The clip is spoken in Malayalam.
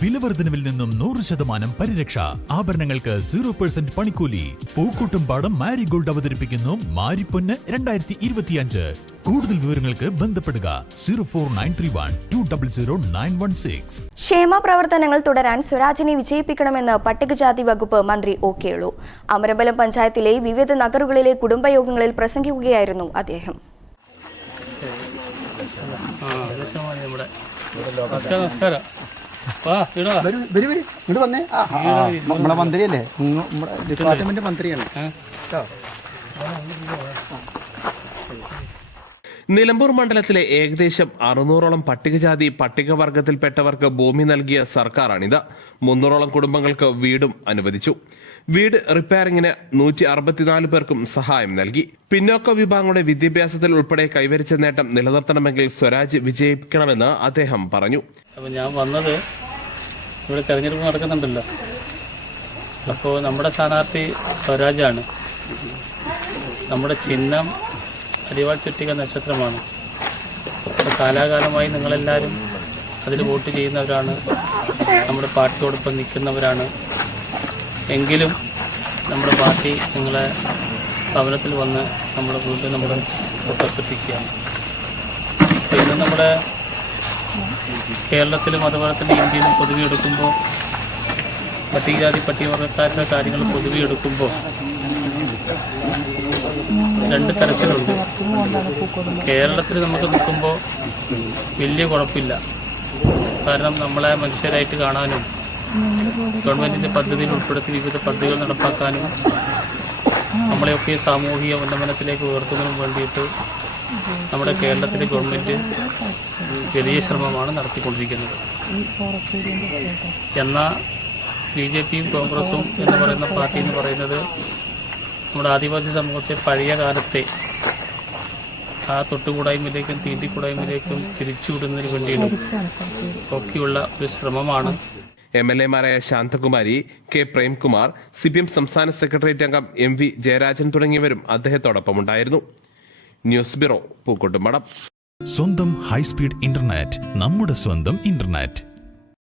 വിലവർദ്ധനവിൽ നിന്നും 100% പരിരക്ഷ. ആഭരണങ്ങൾക്ക് 0% പണിക്കൂലി. പൂക്കൂട്ടുംപാടം മാരിഗോൾഡ് അവതരിപ്പിക്കുന്നു മാരിപ്പൊന്ന് 2025. കൂടുതൽ വിവരങ്ങൾക്ക് ബന്ധപ്പെടുക 04931200916. ക്ഷേമ പ്രവർത്തനങ്ങൾ തുടരാൻ സ്വരാജിനെ വിജയിപ്പിക്കണമെന്ന് പട്ടികജാതി വകുപ്പ് മന്ത്രി ഒ കേളു. അമരമ്പലം പഞ്ചായത്തിലെ വിവിധ നഗറുകളിലെ കുടുംബയോഗങ്ങളിൽ പ്രസംഗിക്കുകയായിരുന്നു അദ്ദേഹം. നമസ്കാരം. നമ്മളെ മന്ത്രിയല്ലേ, ഡിപ്പാർട്ട്മെന്റ് മന്ത്രിയാണ്. നിലമ്പൂർ മണ്ഡലത്തിലെ ഏകദേശം 600ഓളം പട്ടികജാതി പട്ടികവർഗത്തിൽപ്പെട്ടവർക്ക് ഭൂമി നൽകിയ സർക്കാരാണിത്. 300ഓളം കുടുംബങ്ങൾക്ക് വീടും അനുവദിച്ചു. വീട് റിപ്പയറിംഗിന് 164 പേർക്കും സഹായം നൽകി. പിന്നോക്ക വിഭാഗങ്ങളുടെ വിദ്യാഭ്യാസത്തിൽ ഉൾപ്പെടെ കൈവരിച്ച നേട്ടം നിലനിർത്തണമെങ്കിൽ സ്വരാജ് വിജയിക്കണമെന്ന് അദ്ദേഹം പറഞ്ഞു. അപ്പോൾ ഞാൻ വന്നത് ഇവിടെ തെരഞ്ഞെടുപ്പ് നടക്കുന്നുണ്ടല്ലോ, അപ്പോൾ നമ്മുടെ സ്ഥാനാർത്ഥി സ്വരാജാണ്. നമ്മുടെ ചിഹ്നം അരിവാൾ ചുറ്റിക നക്ഷത്രമാണ്. അപ്പോൾ കാലാകാലമായി നിങ്ങളെല്ലാവരും അതിൽ വോട്ട് ചെയ്യുന്നവരാണ്, നമ്മുടെ പാർട്ടിയോടൊപ്പം നിൽക്കുന്നവരാണ്. എങ്കിലും നമ്മുടെ പാർട്ടി നിങ്ങളെ ഭവനത്തിൽ വന്ന് നമ്മുടെ വീട്ടിൽ നമ്മുടെ വോട്ടർപ്പിക്കുകയാണ്. അപ്പോൾ ഇന്ന് നമ്മുടെ കേരളത്തിലും അതുപോലെ തന്നെ ഇന്ത്യയിലും പൊതുവെ എടുക്കുമ്പോൾ പട്ടികജാതി പട്ടികവർഗക്കാരുടെ കാര്യങ്ങൾ പൊതുവെ എടുക്കുമ്പോൾ രണ്ട് തരത്തിലുണ്ട്. കേരളത്തിൽ നമുക്ക് നിൽക്കുമ്പോൾ വലിയ കുഴപ്പമില്ല, കാരണം നമ്മളെ മനുഷ്യരായിട്ട് കാണാനും ഗവൺമെന്റിന്റെ പദ്ധതിയിൽ ഉൾപ്പെടുത്തി വിവിധ പദ്ധതികൾ നടപ്പാക്കാനും നമ്മളെയൊക്കെ സാമൂഹിക ഉന്നമനത്തിലേക്ക് ഉയർത്തുന്നതിനും വേണ്ടിയിട്ട് നമ്മുടെ കേരളത്തിലെ ഗവൺമെന്റ് വലിയ ശ്രമമാണ് നടത്തിക്കൊണ്ടിരിക്കുന്നത്. എന്നാൽ BJPയും കോൺഗ്രസും എന്ന് പറയുന്ന പാർട്ടി എന്ന് പറയുന്നത് നമ്മുടെ ആദിവാസി സമൂഹത്തെ പഴയ കാലത്തെ ആ തൊട്ടുകൂടായ്മയിലേക്കും തീണ്ടിക്കൂടായ്മയിലേക്കും തിരിച്ചുവിടുന്നതിന് വേണ്ടിയിട്ടും ഒക്കെയുള്ള ഒരു ശ്രമമാണ്. MLA-മാരായ ശാന്തകുമാരി, കെ പ്രേംകുമാർ, CPM സംസ്ഥാന സെക്രട്ടേറിയറ്റ് അംഗം MV ജയരാജൻ തുടങ്ങിയവരും അദ്ദേഹത്തോടൊപ്പമുണ്ടായിരുന്നു. News bureau, Pookkottumpadam. സ്വന്തം ഹൈസ്പീഡ് ഇന്റർനെറ്റ്, നമ്മുടെ സ്വന്തം ഇന്റർനെറ്റ്.